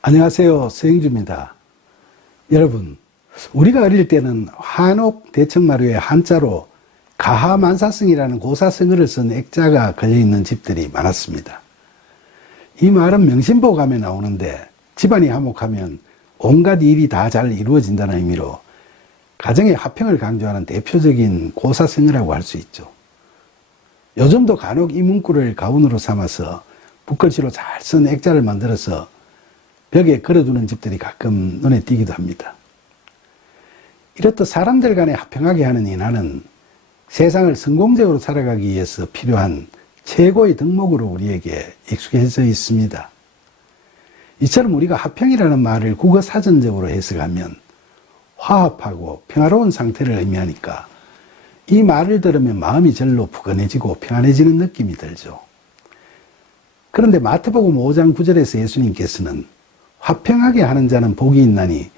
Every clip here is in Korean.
안녕하세요. 서영주입니다. 여러분, 우리가 어릴 때는 한옥 대청마루에 한자로 가하만사성이라는 고사성어를 쓴 액자가 걸려있는 집들이 많았습니다. 이 말은 명심보감에 나오는데 집안이 화목하면 온갖 일이 다 잘 이루어진다는 의미로 가정의 화평을 강조하는 대표적인 고사성어라고 할 수 있죠. 요즘도 간혹 이 문구를 가운으로 삼아서 붓글씨로 잘 쓴 액자를 만들어서 벽에 걸어두는 집들이 가끔 눈에 띄기도 합니다. 이렇듯 사람들 간에 화평하게 하는 인하는 세상을 성공적으로 살아가기 위해서 필요한 최고의 덕목으로 우리에게 익숙해져 있습니다. 이처럼 우리가 화평이라는 말을 국어사전적으로 해석하면 화합하고 평화로운 상태를 의미하니까 이 말을 들으면 마음이 절로 푸근해지고 평안해지는 느낌이 들죠. 그런데 마태복음 5장 9절에서 예수님께서는 화평하게 하는 자는 복이 있나니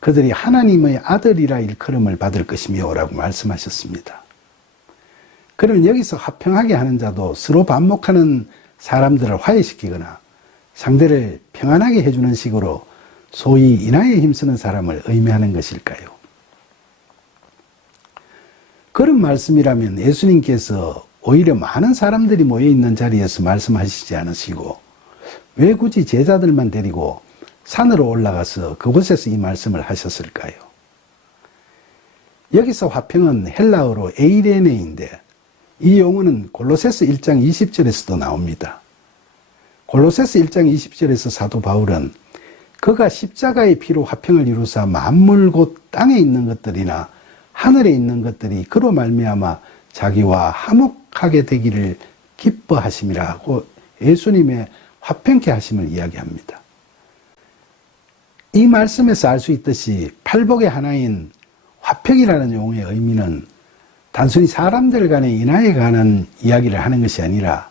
그들이 하나님의 아들이라 일컬음을 받을 것이며 라고 말씀하셨습니다. 그러면 여기서 화평하게 하는 자도 서로 반목하는 사람들을 화해시키거나 상대를 평안하게 해주는 식으로 소위 인하에 힘쓰는 사람을 의미하는 것일까요? 그런 말씀이라면 예수님께서 오히려 많은 사람들이 모여있는 자리에서 말씀하시지 않으시고 왜 굳이 제자들만 데리고 산으로 올라가서 그곳에서 이 말씀을 하셨을까요? 여기서 화평은 헬라어로 에이레네인데 이 용어는 골로새서 1장 20절에서도 나옵니다. 골로새서 1장 20절에서 사도 바울은 그가 십자가의 피로 화평을 이루사 만물 곧 땅에 있는 것들이나 하늘에 있는 것들이 그로 말미암아 자기와 화목하게 되기를 기뻐하심이라고 예수님의 화평케 하심을 이야기합니다. 이 말씀에서 알 수 있듯이 팔복의 하나인 화평이라는 용어의 의미는 단순히 사람들 간의 인하에 관한 이야기를 하는 것이 아니라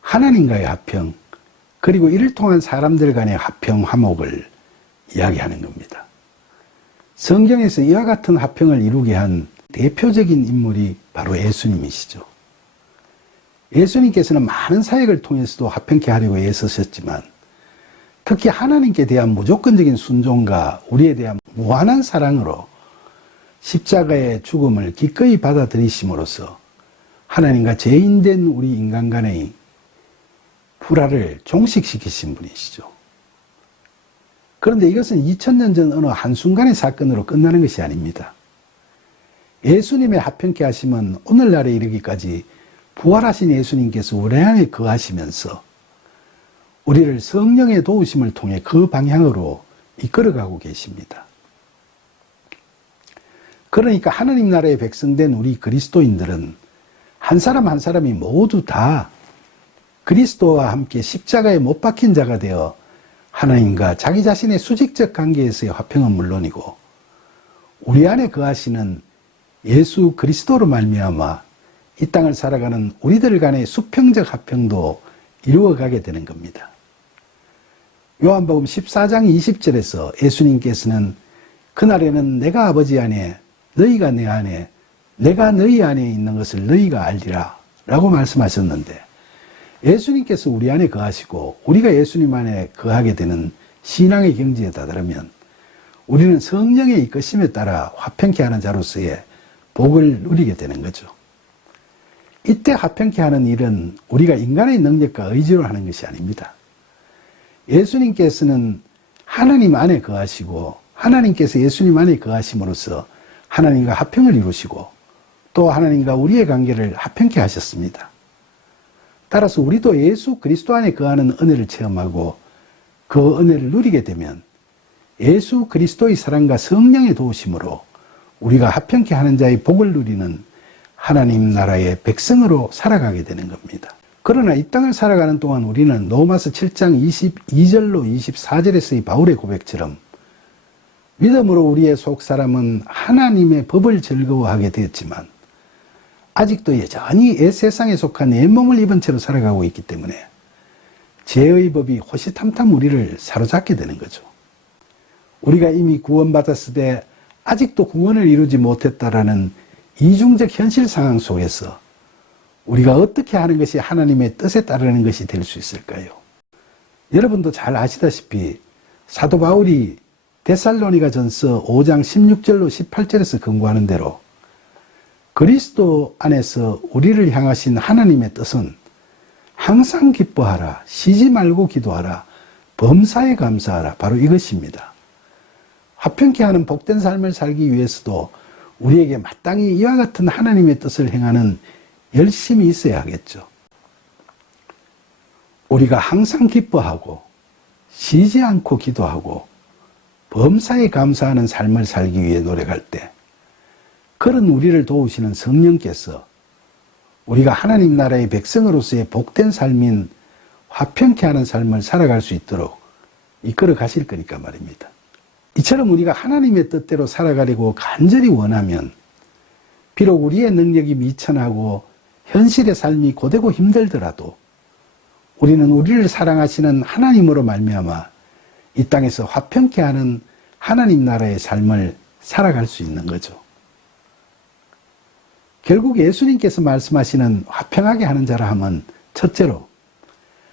하나님과의 화평, 그리고 이를 통한 사람들 간의 화평, 화목을 이야기하는 겁니다. 성경에서 이와 같은 화평을 이루게 한 대표적인 인물이 바로 예수님이시죠. 예수님께서는 많은 사역을 통해서도 화평케 하려고 애쓰셨지만 특히 하나님께 대한 무조건적인 순종과 우리에 대한 무한한 사랑으로 십자가의 죽음을 기꺼이 받아들이심으로써 하나님과 죄인된 우리 인간 간의 불화를 종식시키신 분이시죠. 그런데 이것은 2000년 전 어느 한순간의 사건으로 끝나는 것이 아닙니다. 예수님의 화평케 하심은 오늘날에 이르기까지 부활하신 예수님께서 우리 안에 거하시면서 우리를 성령의 도우심을 통해 그 방향으로 이끌어가고 계십니다. 그러니까 하나님 나라의 백성된 우리 그리스도인들은 한 사람 한 사람이 모두 다 그리스도와 함께 십자가에 못 박힌 자가 되어 하나님과 자기 자신의 수직적 관계에서의 화평은 물론이고 우리 안에 거하시는 예수 그리스도로 말미암아 이 땅을 살아가는 우리들 간의 수평적 화평도 이루어가게 되는 겁니다. 요한복음 14장 20절에서 예수님께서는 그날에는 내가 아버지 안에 너희가 내 안에 내가 너희 안에 있는 것을 너희가 알리라 라고 말씀하셨는데 예수님께서 우리 안에 거하시고 우리가 예수님 안에 거하게 되는 신앙의 경지에 다다르면 우리는 성령의 이끄심에 따라 화평케 하는 자로서의 복을 누리게 되는 거죠. 이때 화평케 하는 일은 우리가 인간의 능력과 의지로 하는 것이 아닙니다. 예수님께서는 하나님 안에 거하시고 하나님께서 예수님 안에 거하심으로써 하나님과 화평을 이루시고 또 하나님과 우리의 관계를 화평케 하셨습니다. 따라서 우리도 예수 그리스도 안에 거하는 은혜를 체험하고 그 은혜를 누리게 되면 예수 그리스도의 사랑과 성령의 도우심으로 우리가 화평케 하는 자의 복을 누리는 하나님 나라의 백성으로 살아가게 되는 겁니다. 그러나 이 땅을 살아가는 동안 우리는 로마서 7장 22절로 24절에서의 바울의 고백처럼 믿음으로 우리의 속사람은 하나님의 법을 즐거워하게 되었지만 아직도 여전히 이 세상에 속한 내 몸을 입은 채로 살아가고 있기 때문에 죄의 법이 호시탐탐 우리를 사로잡게 되는 거죠. 우리가 이미 구원받았으되 아직도 구원을 이루지 못했다라는 이중적 현실 상황 속에서 우리가 어떻게 하는 것이 하나님의 뜻에 따르는 것이 될 수 있을까요? 여러분도 잘 아시다시피 사도 바울이 데살로니가 전서 5장 16절로 18절에서 권고하는 대로 그리스도 안에서 우리를 향하신 하나님의 뜻은 항상 기뻐하라, 쉬지 말고 기도하라, 범사에 감사하라, 바로 이것입니다. 화평케 하는 복된 삶을 살기 위해서도 우리에게 마땅히 이와 같은 하나님의 뜻을 행하는 열심이 있어야 하겠죠. 우리가 항상 기뻐하고 쉬지 않고 기도하고 범사에 감사하는 삶을 살기 위해 노력할 때 그런 우리를 도우시는 성령께서 우리가 하나님 나라의 백성으로서의 복된 삶인 화평케 하는 삶을 살아갈 수 있도록 이끌어 가실 거니까 말입니다. 이처럼 우리가 하나님의 뜻대로 살아가려고 간절히 원하면 비록 우리의 능력이 미천하고 현실의 삶이 고되고 힘들더라도 우리는 우리를 사랑하시는 하나님으로 말미암아 이 땅에서 화평케 하는 하나님 나라의 삶을 살아갈 수 있는 거죠. 결국 예수님께서 말씀하시는 화평하게 하는 자라 함은 첫째로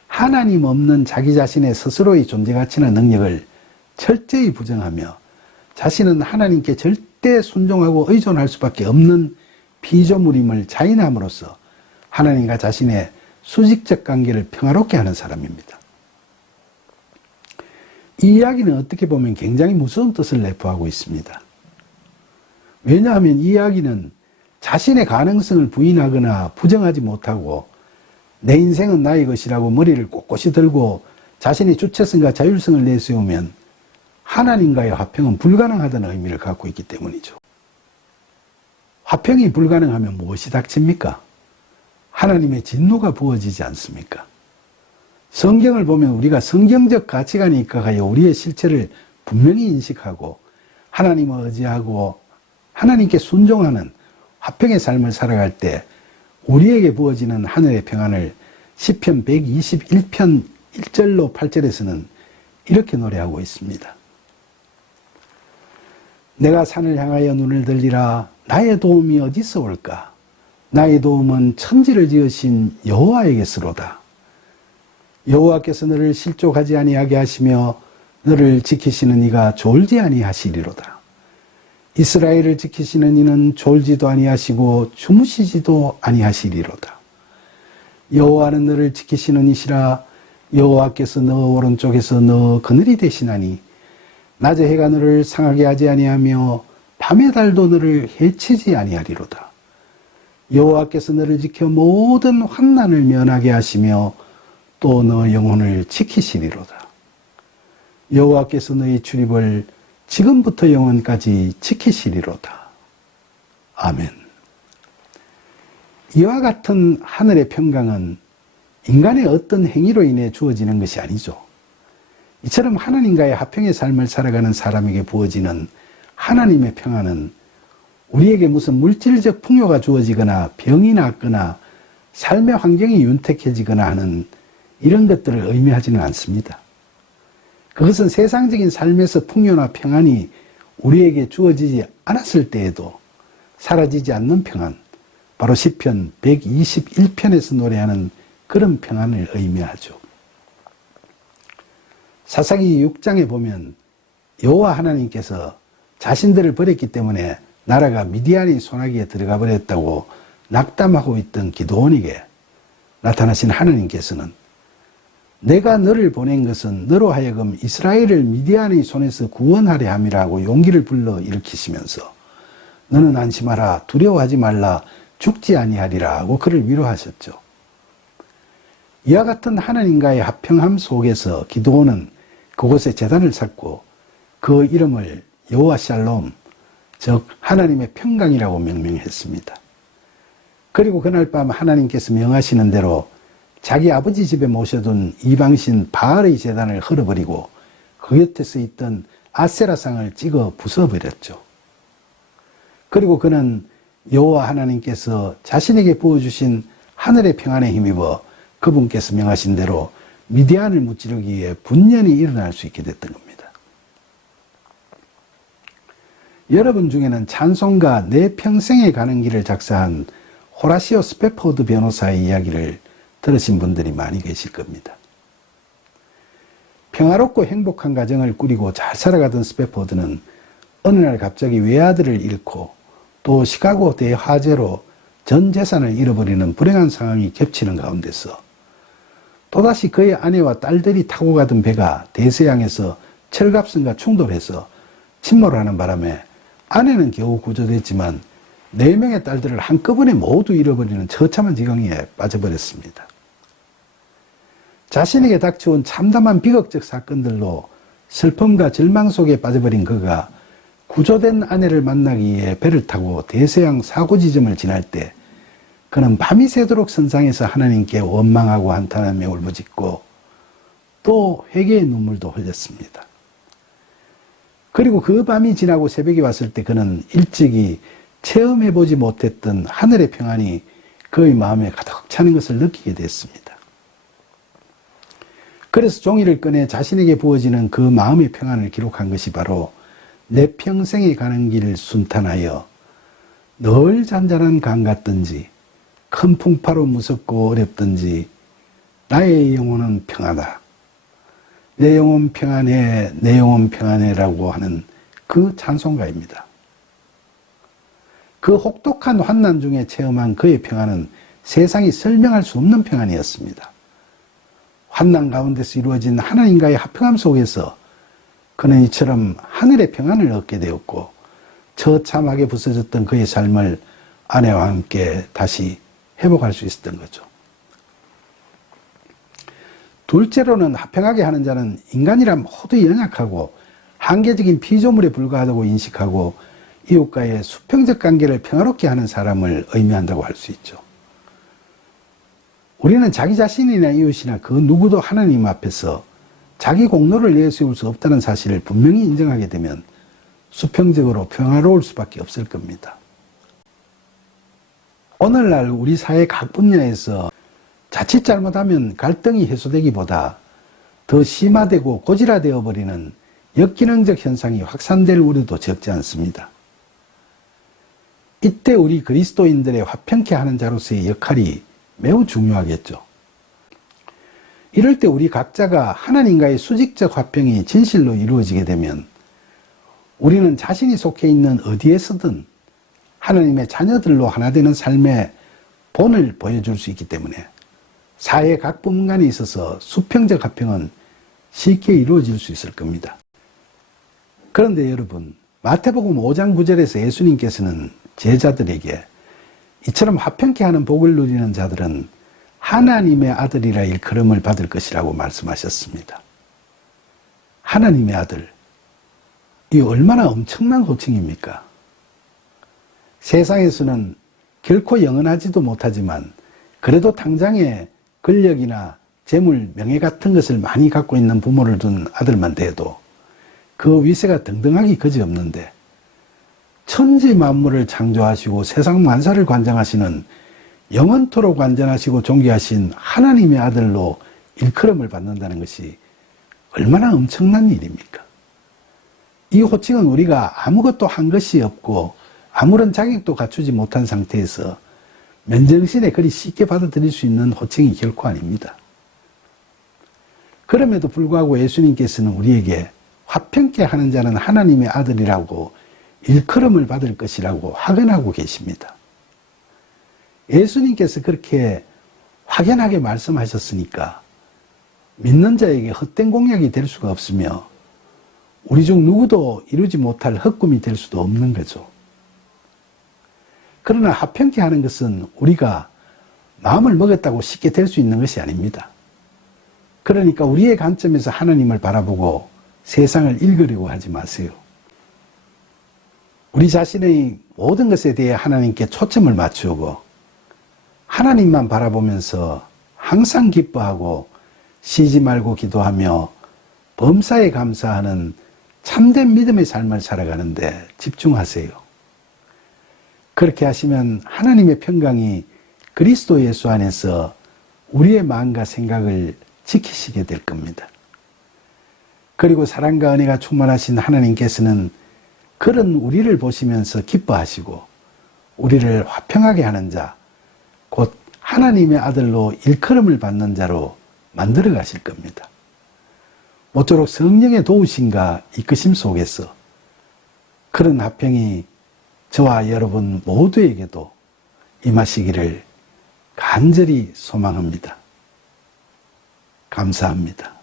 하나님 없는 자기 자신의 스스로의 존재 가치나 능력을 철저히 부정하며 자신은 하나님께 절대 순종하고 의존할 수밖에 없는 피조물임을 자인함으로써 하나님과 자신의 수직적 관계를 평화롭게 하는 사람입니다. 이 이야기는 어떻게 보면 굉장히 무서운 뜻을 내포하고 있습니다. 왜냐하면 이 이야기는 자신의 가능성을 부인하거나 부정하지 못하고 내 인생은 나의 것이라고 머리를 꼿꼿이 들고 자신의 주체성과 자율성을 내세우면 하나님과의 화평은 불가능하다는 의미를 갖고 있기 때문이죠. 화평이 불가능하면 무엇이 닥칩니까? 하나님의 진노가 부어지지 않습니까? 성경을 보면 우리가 성경적 가치관에 입각하여 우리의 실체를 분명히 인식하고 하나님을 의지하고 하나님께 순종하는 화평의 삶을 살아갈 때 우리에게 부어지는 하늘의 평안을 시편 121편 1절로 8절에서는 이렇게 노래하고 있습니다. 내가 산을 향하여 눈을 들리라. 나의 도움이 어디서 올까? 나의 도움은 천지를 지으신 여호와에게서로다. 여호와께서 너를 실족하지 아니하게 하시며 너를 지키시는 이가 졸지 아니하시리로다. 이스라엘을 지키시는 이는 졸지도 아니하시고 주무시지도 아니하시리로다. 여호와는 너를 지키시는 이시라. 여호와께서 너 오른쪽에서 너 그늘이 되시나니 낮에 해가 너를 상하게 하지 아니하며 밤의 달도 너를 해치지 아니하리로다. 여호와께서 너를 지켜 모든 환난을 면하게 하시며 또 너 영혼을 지키시리로다. 여호와께서 너의 출입을 지금부터 영원까지 지키시리로다. 아멘. 이와 같은 하늘의 평강은 인간의 어떤 행위로 인해 주어지는 것이 아니죠. 이처럼 하나님과의 화평의 삶을 살아가는 사람에게 부어지는 하나님의 평안은 우리에게 무슨 물질적 풍요가 주어지거나 병이 낫거나 삶의 환경이 윤택해지거나 하는 이런 것들을 의미하지는 않습니다. 그것은 세상적인 삶에서 풍요나 평안이 우리에게 주어지지 않았을 때에도 사라지지 않는 평안, 바로 시편 121편에서 노래하는 그런 평안을 의미하죠. 사사기 6장에 보면 여호와 하나님께서 자신들을 버렸기 때문에 나라가 미디안의 손아귀에 들어가 버렸다고 낙담하고 있던 기드온에게 나타나신 하나님께서는 내가 너를 보낸 것은 너로 하여금 이스라엘을 미디안의 손에서 구원하려 함이라고 용기를 불러 일으키시면서 너는 안심하라, 두려워하지 말라, 죽지 아니하리라 하고 그를 위로하셨죠. 이와 같은 하나님과의 화평함 속에서 기드온은 그곳에 제단을 쌓고 그 이름을 여호와 샬롬, 즉 하나님의 평강이라고 명명했습니다. 그리고 그날 밤 하나님께서 명하시는 대로 자기 아버지 집에 모셔둔 이방신 바알의 제단을 헐어버리고 그 곁에 있던 아세라상을 찍어 부숴버렸죠. 그리고 그는 여호와 하나님께서 자신에게 부어주신 하늘의 평안에 힘입어 그분께서 명하신 대로 미디안을 무찌르기 위해 분연히 일어날 수 있게 됐던 겁니다. 여러분 중에는 찬송가 내 평생에 가는 길을 작사한 호라시오 스페포드 변호사의 이야기를 들으신 분들이 많이 계실 겁니다. 평화롭고 행복한 가정을 꾸리고 잘 살아가던 스패포드는 어느 날 갑자기 외아들을 잃고 또 시카고 대화재로 전 재산을 잃어버리는 불행한 상황이 겹치는 가운데서 또다시 그의 아내와 딸들이 타고 가던 배가 대서양에서 철갑선과 충돌해서 침몰하는 바람에 아내는 겨우 구조됐지만 4명의 딸들을 한꺼번에 모두 잃어버리는 처참한 지경에 빠져버렸습니다. 자신에게 닥쳐온 참담한 비극적 사건들로 슬픔과 절망 속에 빠져버린 그가 구조된 아내를 만나기 위해 배를 타고 대서양 사고 지점을 지날 때 그는 밤이 새도록 선상에서 하나님께 원망하고 한탄하며 울부짖고 또 회개의 눈물도 흘렸습니다. 그리고 그 밤이 지나고 새벽이 왔을 때 그는 일찍이 체험해보지 못했던 하늘의 평안이 그의 마음에 가득 차는 것을 느끼게 됐습니다. 그래서 종이를 꺼내 자신에게 부어지는 그 마음의 평안을 기록한 것이 바로 내 평생에 가는 길 순탄하여 늘 잔잔한 강 같든지 큰 풍파로 무섭고 어렵든지 나의 영혼은 평하다. 내 영혼 평안해, 내 영혼 평안해라고 하는 그 찬송가입니다. 그 혹독한 환난 중에 체험한 그의 평안은 세상이 설명할 수 없는 평안이었습니다. 환난 가운데서 이루어진 하나님과의 화평함 속에서 그는 이처럼 하늘의 평안을 얻게 되었고 처참하게 부서졌던 그의 삶을 아내와 함께 다시 회복할 수 있었던 거죠. 둘째로는 화평하게 하는 자는 인간이란 모두 연약하고 한계적인 피조물에 불과하다고 인식하고 이웃과의 수평적 관계를 평화롭게 하는 사람을 의미한다고 할 수 있죠. 우리는 자기 자신이나 이웃이나 그 누구도 하나님 앞에서 자기 공로를 내세울 수 없다는 사실을 분명히 인정하게 되면 수평적으로 평화로울 수밖에 없을 겁니다. 오늘날 우리 사회 각 분야에서 자칫 잘못하면 갈등이 해소되기보다 더 심화되고 고질화되어 버리는 역기능적 현상이 확산될 우려도 적지 않습니다. 이때 우리 그리스도인들의 화평케 하는 자로서의 역할이 매우 중요하겠죠. 이럴 때 우리 각자가 하나님과의 수직적 화평이 진실로 이루어지게 되면 우리는 자신이 속해 있는 어디에서든 하나님의 자녀들로 하나 되는 삶의 본을 보여줄 수 있기 때문에 사회 각 부분 간에 있어서 수평적 화평은 쉽게 이루어질 수 있을 겁니다. 그런데 여러분, 마태복음 5장 9절에서 예수님께서는 제자들에게 이처럼 화평케 하는 복을 누리는 자들은 하나님의 아들이라 일컬음을 받을 것이라고 말씀하셨습니다. 하나님의 아들, 이 얼마나 엄청난 호칭입니까? 세상에서는 결코 영원하지도 못하지만 그래도 당장에 권력이나 재물, 명예 같은 것을 많이 갖고 있는 부모를 둔 아들만 돼도 그 위세가 등등하기 그지없는데 천지 만물을 창조하시고 세상 만사를 관장하시는 영원토록 완전하시고 존귀하신 하나님의 아들로 일컬음을 받는다는 것이 얼마나 엄청난 일입니까? 이 호칭은 우리가 아무것도 한 것이 없고 아무런 자격도 갖추지 못한 상태에서 맨정신에 그리 쉽게 받아들일 수 있는 호칭이 결코 아닙니다. 그럼에도 불구하고 예수님께서는 우리에게 화평케 하는 자는 하나님의 아들이라고 일컬음을 받을 것이라고 확언하고 계십니다. 예수님께서 그렇게 확연하게 말씀하셨으니까 믿는 자에게 헛된 공약이 될 수가 없으며 우리 중 누구도 이루지 못할 헛꿈이 될 수도 없는 거죠. 그러나 화평케 하는 것은 우리가 마음을 먹었다고 쉽게 될 수 있는 것이 아닙니다. 그러니까 우리의 관점에서 하나님을 바라보고 세상을 읽으려고 하지 마세요. 우리 자신의 모든 것에 대해 하나님께 초점을 맞추고 하나님만 바라보면서 항상 기뻐하고 쉬지 말고 기도하며 범사에 감사하는 참된 믿음의 삶을 살아가는데 집중하세요. 그렇게 하시면 하나님의 평강이 그리스도 예수 안에서 우리의 마음과 생각을 지키시게 될 겁니다. 그리고 사랑과 은혜가 충만하신 하나님께서는 그런 우리를 보시면서 기뻐하시고 우리를 화평하게 하는 자, 곧 하나님의 아들로 일컬음을 받는 자로 만들어 가실 겁니다. 모쪼록 성령의 도우심과 이끄심 속에서 그런 화평이 저와 여러분 모두에게도 임하시기를 간절히 소망합니다. 감사합니다.